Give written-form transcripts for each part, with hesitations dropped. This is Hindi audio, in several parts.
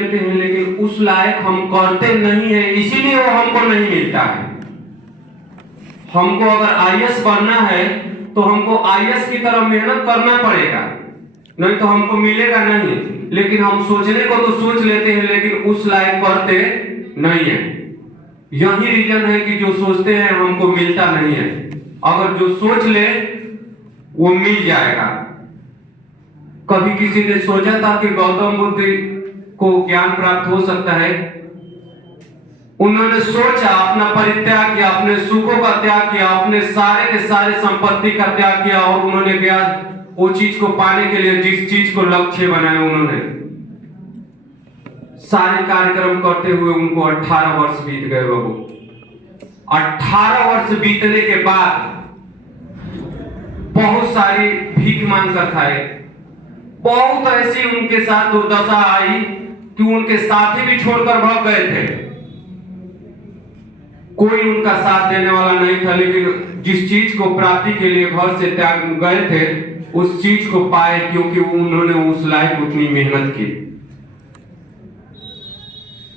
देते हैं, लेकिन उस लायक हम करते नहीं है, इसीलिए वो हमको नहीं मिलता है। हमको अगर आईएएस बनना है तो हमको आईएएस की तरह मेहनत करना पड़ेगा, नहीं तो हमको मिलेगा नहीं। लेकिन हम सोचने को तो सोच लेते हैं, लेकिन उस लायक करते नहीं है। यही रीजन है कि जो सोचते हैं हमको मिलता नहीं है। अगर जो सोच ले वो मिल जाएगा। कभी किसी ने सोचा था कि गौतम बुद्ध को ज्ञान प्राप्त हो सकता है? उन्होंने सोचा, अपना परित्याग किया, अपने सुखों का त्याग किया, अपने सारे के सारे संपत्ति का त्याग किया और उन्होंने ज्ञान वो चीज को पाने के लिए जिस चीज को लक्ष्य बनाया, उन्होंने सारे कार्यक्रम करते हुए उनको 18 वर्ष बीत गए। बाबू 18 वर्ष बीतने के बाद बहुत सारी भीख मांग कर खाए। बहुत ऐसी उनके साथ दुर्दशा आई कि उनके साथी भी छोड़कर भाग गए थे। कोई उनका साथ देने वाला नहीं था, लेकिन जिस चीज को प्राप्ति के लिए घर से त्याग गए थे उस चीज को पाए, क्योंकि उन्होंने उस लायक उतनी मेहनत की।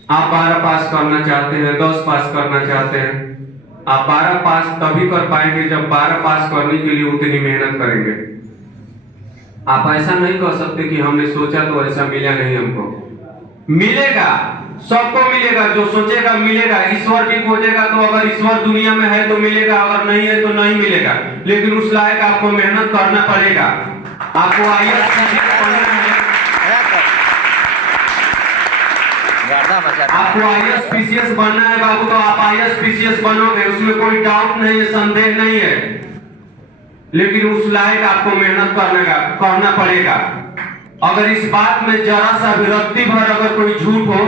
आप 12 पास करना चाहते हैं, 10 पास करना चाहते हैं, आप 12 पास तभी कर पाएंगे जब 12 पास करने के लिए उतनी मेहनत करेंगे। आप ऐसा नहीं कह सकते कि हमने सोचा तो ऐसा मिला नहीं। हमको मिलेगा, सबको मिलेगा। जो सोचेगा मिलेगा। ईश्वर भी खोजेगा तो अगर ईश्वर दुनिया में है तो मिलेगा, अगर नहीं है तो नहीं मिलेगा। लेकिन उस लायक आपको मेहनत करना पड़ेगा। आपको आईएएस पढ़ना है, आपको आईएएस पीसीएस बनना है बाबू, तो आप आईएएस पीसीएस बनोगे, उसमें कोई डाउट नहीं है, संदेह नहीं है। लेकिन उस लायक आपको मेहनत करना पड़ेगा। अगर इस बात में जरा सा विरक्ति भर अगर कोई झूठ हो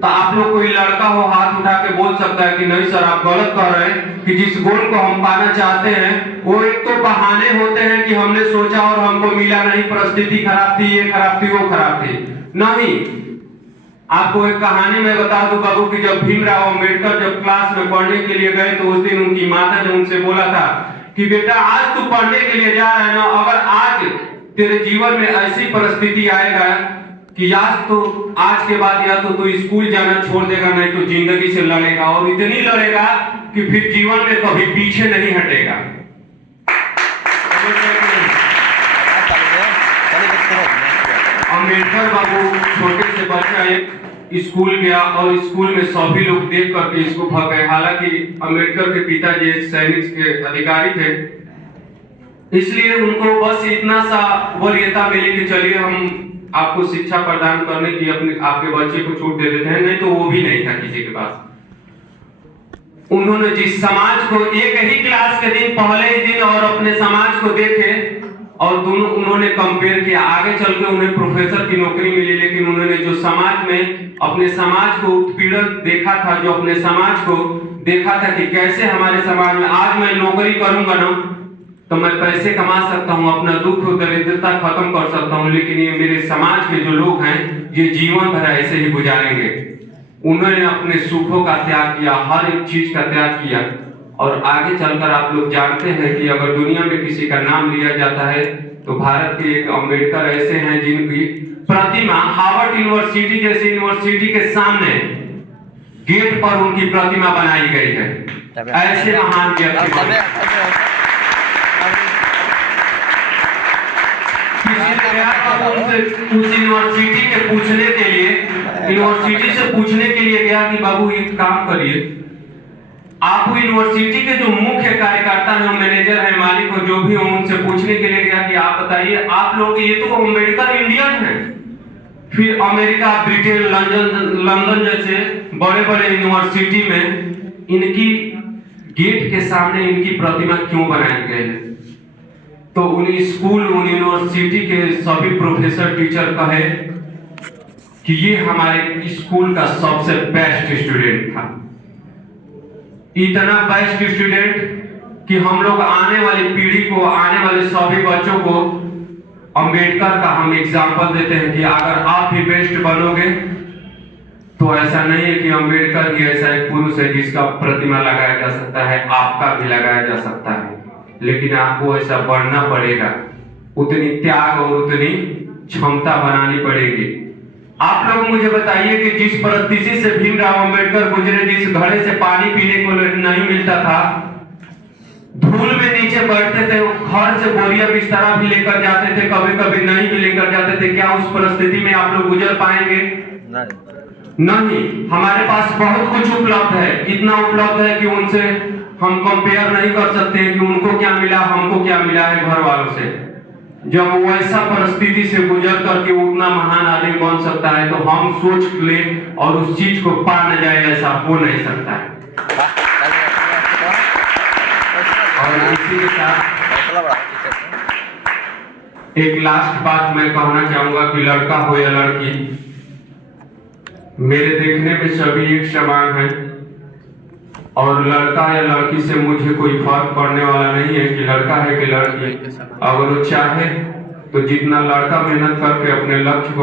तो आप लोग, कोई लड़का हो हाथ उठा के बोल सकता है कि नहीं सर आप गलत कर रहे हैं, कि जिस गोल को हम पाना चाहते हैं वो एक तो बहाने होते हैं कि हमने सोचा और हमको मिला नहीं, परिस्थिति खराब थी, ये खराब थी, वो खराब थी। नहीं, आपको एक कहानी मैं बता दूं बाबू कि जब भीमराव अंबेडकर जब क्लास में पढ़ने के लिए गए तो उस दिन उनकी माता ने उनसे बोला था कि बेटा आज तू पढ़ने के लिए जा रहा है ना, अगर आज तेरे जीवन में ऐसी परिस्थिति आएगा कि आज के बाद या तो तू स्कूल जाना छोड़ देगा, नहीं तो जिंदगी से लड़ेगा, और इतनी लड़ेगा कि फिर जीवन में कभी पीछे नहीं हटेगा। अम्बेडकर बाबू छोटे से बच्चा एक स्कूल गया और स्कूल में सभी लोग देख करके इसको भाग गए। हालांकि अम्बेडकर के पिताजी एक सैनिक के अधिकारी थे, इसलिए उनको बस इतना सा वरीयता मिली कि चलिए हम आपको शिक्षा प्रदान करने की आपके बच्चे को छूट दे देते हैं, नहीं तो वो भी नहीं था किसी के पास। उन्होंने जिस समाज को एक ही क्लास के दिन पहले ही दिन और अपने समाज को देखे और दोनों उन्होंने कंपेयर किया। आगे चल के उन्हें प्रोफेसर की नौकरी मिली, लेकिन उन्होंने जो समाज में अपने समाज को उत्पीड़न देखा था, जो अपने समाज को देखा था कि कैसे हमारे समाज में आज मैं नौकरी करूंगा ना तो मैं पैसे कमा सकता हूं, अपना दुख और दरिद्रता खत्म कर सकता हूं, लेकिन ये मेरे समाज के जो लोग हैं ये जीवन भर ऐसे ही गुजारेंगे। उन्होंने अपने सुखों का त्याग किया, हर एक चीज का त्याग किया। और आगे चलकर आप लोग जानते हैं कि अगर दुनिया में किसी का नाम लिया जाता है तो भारत के एक अम्बेडकर ऐसे हैं जिनकी प्रतिमा हार्वर्ड यूनिवर्सिटी जैसी यूनिवर्सिटी के सामने गेट पर उनकी प्रतिमा बनाई गई है। ऐसे महान व्यक्ति उस यूनिवर्सिटी के पूछने के लिए, यूनिवर्सिटी से पूछने के लिए गया कि बाबू एक काम करिए, आप यूनिवर्सिटी के जो मुख्य कार्यकर्ता हैं, मैनेजर हैं, मालिक हो, जो भी हो, उनसे पूछने के लिए गया कि आप बताइए, आप लोग ये तो अम्बेडकर इंडियन हैं, फिर अमेरिका, ब्रिटेन, लंदन जैसे बड़े बड़े यूनिवर्सिटी में इनकी गेट के सामने इनकी प्रतिमा क्यों बनाई गई है? तो उन्हीं स्कूल, उन यूनिवर्सिटी के सभी प्रोफेसर टीचर कहे कि ये हमारे स्कूल का सबसे बेस्ट स्टूडेंट था। इतना बेस्ट स्टूडेंट कि हम लोग आने वाली पीढ़ी को, आने वाले सभी बच्चों को अंबेडकर का हम एग्जाम्पल देते हैं कि अगर आप भी बेस्ट बनोगे तो ऐसा नहीं है कि अंबेडकर ही ऐसा एक पुरुष है जिसका प्रतिमा लगाया जा सकता है, आपका भी लगाया जा सकता है, लेकिन आपको ऐसा बढ़ना पड़ेगा, उतनी त्याग और उतनी क्षमता बनानी पड़ेगी। आप लोग मुझे बताइए कि जिस परिस्थिति से भीमराव अंबेडकर गुजरे, जिस घड़े से पानी पीने को नहीं मिलता था, धूल में नीचे बैठते थे, घर से बोरिया बिस्तरा भी लेकर जाते थे, कभी कभी नहीं भी लेकर जाते थे, क्या उस परिस्थिति में आप लोग गुजर पाएंगे? नहीं। हमारे पास बहुत कुछ उपलब्ध है, इतना उपलब्ध है कि उनसे हम कंपेयर नहीं कर सकते हैं कि उनको क्या मिला, हमको क्या मिला है घर वालों से। जब वो ऐसा परिस्थिति से गुजर करके उतना महान आदमी बन सकता है, तो हम सोच ले और उस चीज को पा न जाए, ऐसा हो नहीं सकता है। और इसी के साथ एक लास्ट बात मैं कहना चाहूंगा कि लड़का हो या लड़की, मेरे देखने में सभी एक समान है, और लड़का या लड़की से मुझे कोई फर्क पड़ने वाला नहीं है कि लड़का है कि लड़की। अगर वो चाहे तो जितना लड़का मेहनत करके अपने लक्ष्य को